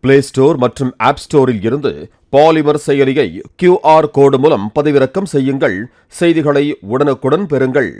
Play store மற்றும் app ஸ்டோரில் இருந்து பாலிமர் செயலியை QR கோடு மூலம் பதிவிறக்கம் செய்யுங்கள். செய்திகளை உடனுக்குடன் பெறுங்கள்.